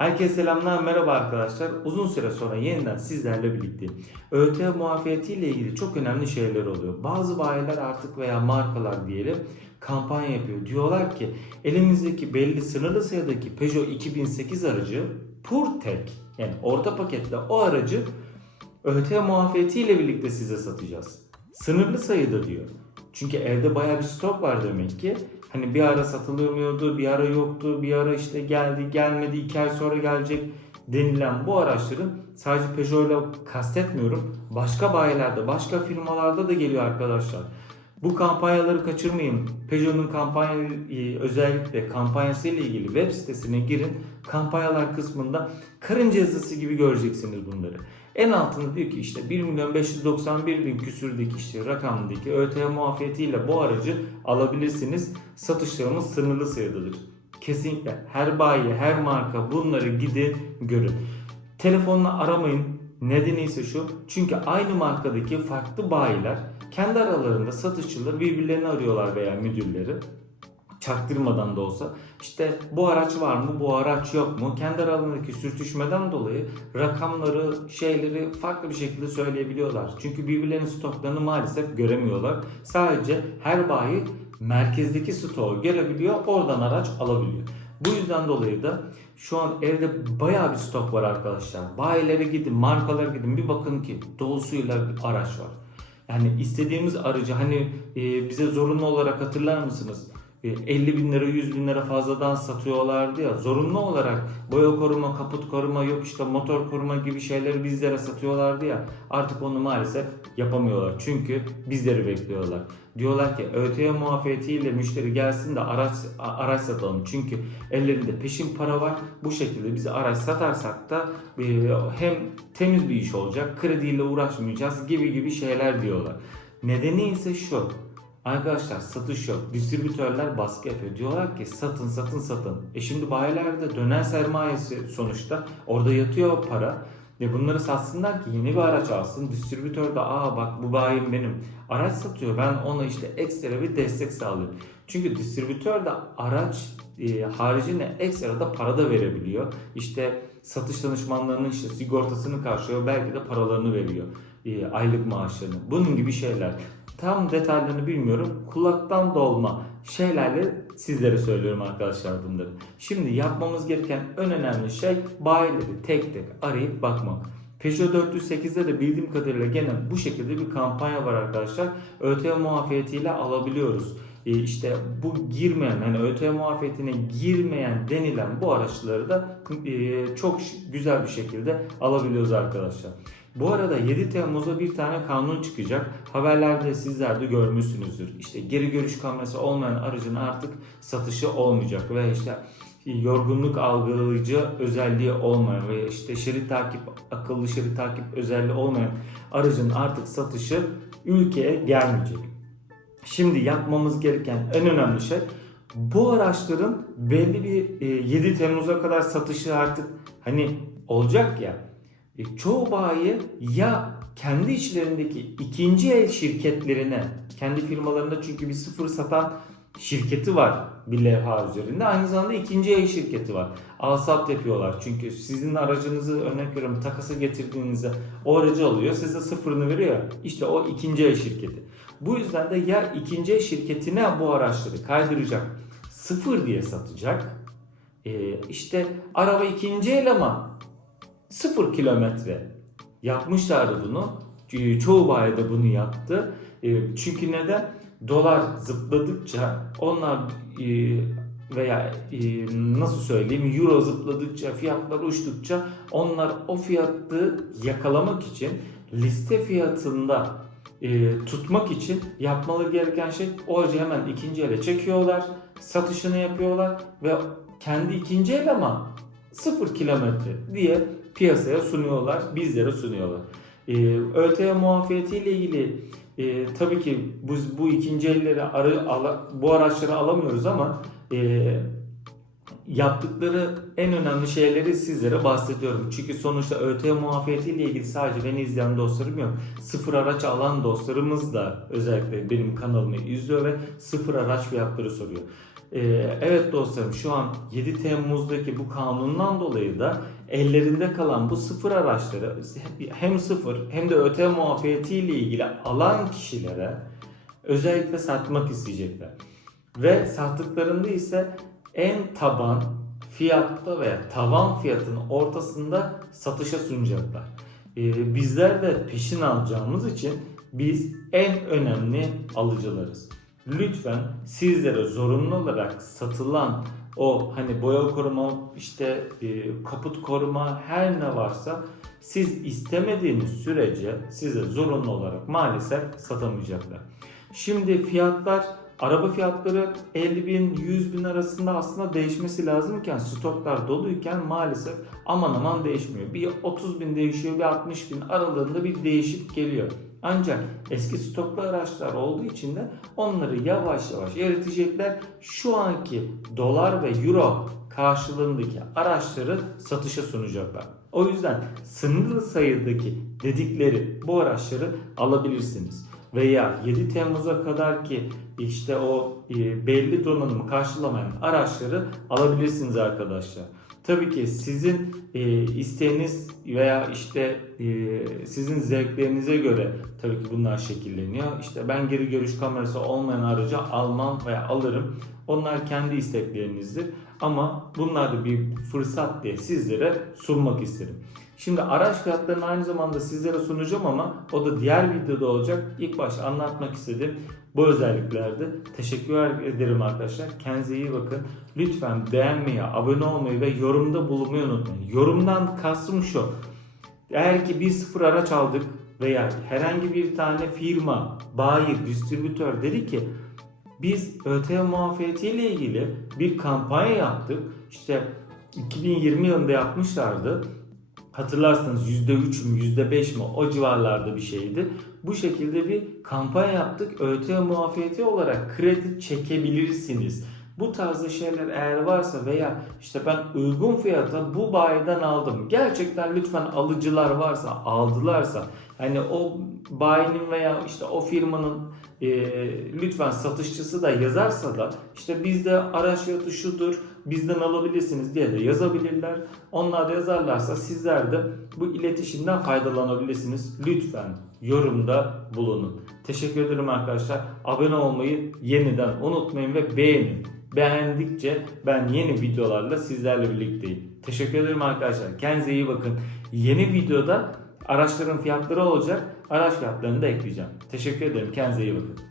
Herkese selamlar, merhaba arkadaşlar. Uzun süre sonra yeniden sizlerle birlikteyim. ÖTV muafiyeti ile ilgili çok önemli şeyler oluyor. Bazı bayiler artık veya markalar diyelim kampanya yapıyor. Diyorlar ki elimizdeki belli sınırlı sayıdaki Peugeot 2008 aracı PureTech yani orta paketle o aracı ÖTV muafiyeti ile birlikte size satacağız. Sınırlı sayıda diyor. Çünkü evde bayağı bir stok var demek ki. Hani bir ara satılmıyordu, bir ara yoktu, bir ara işte geldi, gelmedi, iki ay sonra gelecek denilen bu araçların sadece Peugeot ile kastetmiyorum. Başka bayilerde, başka firmalarda da geliyor arkadaşlar. Bu kampanyaları kaçırmayın. Peugeot'un kampanya e, özellikle kampanyası ile ilgili web sitesine girin. Kampanyalar kısmında karınca yazısı gibi göreceksiniz bunları. En altında diyor ki işte 1 milyon 591 bin küsürdeki işte rakamdaki ÖTV muafiyetiyle bu aracı alabilirsiniz. Satışlarımız sınırlı sayıdadır. Kesinlikle her bayi, her marka bunları gidin görün. Telefonla aramayın. Nedeni ise şu. Çünkü aynı markadaki farklı bayiler kendi aralarında satışçıları birbirlerini arıyorlar veya müdürleri çaktırmadan da olsa işte bu araç var mı bu araç yok mu kendi aralarındaki sürtüşmeden dolayı rakamları şeyleri farklı bir şekilde söyleyebiliyorlar. Çünkü birbirlerinin stoklarını maalesef göremiyorlar. Sadece her bayi merkezdeki stoğu görebiliyor oradan araç alabiliyor. Bu yüzden dolayı da şu an evde bayağı bir stok var arkadaşlar. Bayilere gidin, markalara gidin bir bakın ki dolusuyla bir araç var. Yani istediğimiz aracı hani e, bize zorunlu olarak hatırlar mısınız? E, 50 bin lira 100 bin lira fazladan satıyorlardı ya. Zorunlu olarak boya koruma kaput koruma yok işte motor koruma gibi şeyleri bizlere satıyorlardı ya. Artık onu maalesef yapamıyorlar. Çünkü bizleri bekliyorlar. Diyorlar ki ÖTV muafiyetiyle müşteri gelsin de araç araç satalım. Çünkü ellerinde peşin para var. Bu şekilde biz araç satarsak da e, hem temiz bir iş olacak krediyle uğraşmayacağız gibi gibi şeyler diyorlar. Nedeni ise şu Arkadaşlar satış yok. Distribütörler baskı yapıyor. Diyorlar ki satın satın satın. E şimdi bayilerde döner sermayesi sonuçta. Orada yatıyor para. Ve bunları satsınlar ki yeni bir araç alsın. Distribütör de aa bak bu bayim benim. Araç satıyor. Ben ona işte ekstra bir destek sağlıyorum. Çünkü distribütör de araç e, haricinde ekstra da para da verebiliyor. İşte satış danışmanlarının işte sigortasını karşılıyor. Belki de paralarını veriyor. E, aylık maaşlarını. Bunun gibi şeyler. Tam detaylarını bilmiyorum. Kulaktan dolma şeylerle sizlere söylüyorum arkadaşlar bunları. Şimdi yapmamız gereken en önemli şey bayileri tek tek arayıp bakmak. Peugeot 408'de de bildiğim kadarıyla gene bu şekilde bir kampanya var arkadaşlar. ÖTV muafiyetiyle alabiliyoruz. E işte bu girmeyen hani ÖTV muafiyetine girmeyen denilen bu araçları da e, çok güzel bir şekilde alabiliyoruz arkadaşlar. Bu arada 7 Temmuz'da bir tane kanun çıkacak. Haberlerde sizler de görmüşsünüzdür. İşte geri görüş kamerası olmayan aracın artık satışı olmayacak ve işte yorgunluk algılayıcı özelliği olmayan ve işte şerit takip, akıllı şerit takip özelliği olmayan aracın artık satışı ülkeye gelmeyecek. Şimdi yapmamız gereken en önemli şey bu araçların belli bir 7 Temmuz'a kadar satışı artık hani olacak ya e, çoğu bayi ya kendi içlerindeki ikinci el şirketlerine, kendi firmalarında çünkü bir sıfır satan şirketi var bir levha üzerinde. Aynı zamanda ikinci el şirketi var. Alsat yapıyorlar. Çünkü sizin aracınızı örnek veriyorum takasa getirdiğinizde o aracı alıyor. Size sıfırını veriyor. İşte o ikinci el şirketi. Bu yüzden de ya ikinci el şirketine bu araçları kaydıracak. Sıfır diye satacak. Ee, işte araba ikinci el ama 0 kilometre yapmışlardı bunu. Çoğu bayi bunu yaptı. E, çünkü neden? Dolar zıpladıkça onlar e, veya e, nasıl söyleyeyim euro zıpladıkça fiyatlar uçtukça onlar o fiyatı yakalamak için liste fiyatında tutmak için yapmaları gereken şey o hemen ikinci ele çekiyorlar satışını yapıyorlar ve kendi ikinci el ama 0 kilometre diye piyasaya sunuyorlar, bizlere sunuyorlar. Ee, ÖTV muafiyetiyle ilgili e, tabii ki bu, bu ikinci elleri arı, ala, bu araçları alamıyoruz ama e, yaptıkları en önemli şeyleri sizlere bahsediyorum. Çünkü sonuçta ÖTV muafiyetiyle ilgili sadece beni izleyen dostlarım yok. Sıfır araç alan dostlarımız da özellikle benim kanalımı izliyor ve sıfır araç fiyatları soruyor. e, evet dostlarım şu an 7 Temmuz'daki bu kanundan dolayı da ellerinde kalan bu sıfır araçları hem sıfır hem de ÖTV muafiyetiyle ilgili alan kişilere özellikle satmak isteyecekler. Ve sattıklarında ise en taban fiyatta veya tavan fiyatın ortasında satışa sunacaklar. Ee, bizler de peşin alacağımız için biz en önemli alıcılarız. Lütfen sizlere zorunlu olarak satılan o hani boya koruma işte e, kaput koruma her ne varsa siz istemediğiniz sürece size zorunlu olarak maalesef satamayacaklar. Şimdi fiyatlar araba fiyatları 50 bin 100 bin arasında aslında değişmesi lazımken stoklar doluyken maalesef aman aman değişmiyor. Bir 30 bin değişiyor bir 60 bin aralığında bir değişip geliyor. Ancak eski stoklu araçlar olduğu için de onları yavaş yavaş eritecekler. Şu anki dolar ve euro karşılığındaki araçları satışa sunacaklar. O yüzden sınırlı sayıdaki dedikleri bu araçları alabilirsiniz. Veya 7 Temmuz'a kadar ki işte o e, belli donanımı karşılamayan araçları alabilirsiniz arkadaşlar. Tabii ki sizin e, isteğiniz veya işte e, sizin zevklerinize göre tabii ki bunlar şekilleniyor. İşte ben geri görüş kamerası olmayan aracı almam veya alırım. Onlar kendi isteklerinizdir. Ama bunlar da bir fırsat diye sizlere sunmak isterim. Şimdi araç fiyatlarını aynı zamanda sizlere sunacağım ama o da diğer videoda olacak. İlk başta anlatmak istedim bu özelliklerde. Teşekkür ederim arkadaşlar. Kendinize iyi bakın. Lütfen beğenmeyi, abone olmayı ve yorumda bulunmayı unutmayın. Yorumdan kastım şu. Eğer ki bir sıfır araç aldık veya herhangi bir tane firma, bayi, distribütör dedi ki biz ÖTV muafiyetiyle ilgili bir kampanya yaptık. İşte 2020 yılında yapmışlardı. Hatırlarsanız %3 mü %5 mi o civarlarda bir şeydi. Bu şekilde bir kampanya yaptık. ÖTV muafiyeti olarak kredi çekebilirsiniz. Bu tarzda şeyler eğer varsa veya işte ben uygun fiyata bu bayiden aldım. Gerçekten lütfen alıcılar varsa aldılarsa hani o bayinin veya işte o firmanın e, lütfen satışçısı da yazarsa da işte bizde araç fiyatı şudur bizden alabilirsiniz diye de yazabilirler. Onlar da yazarlarsa sizler de bu iletişimden faydalanabilirsiniz. Lütfen yorumda bulunun. Teşekkür ederim arkadaşlar. Abone olmayı yeniden unutmayın ve beğenin. Beğendikçe ben yeni videolarla sizlerle birlikteyim. Teşekkür ederim arkadaşlar. Kendinize iyi bakın. Yeni videoda araçların fiyatları olacak. Araç fiyatlarını da ekleyeceğim. Teşekkür ederim. Kendinize iyi bakın.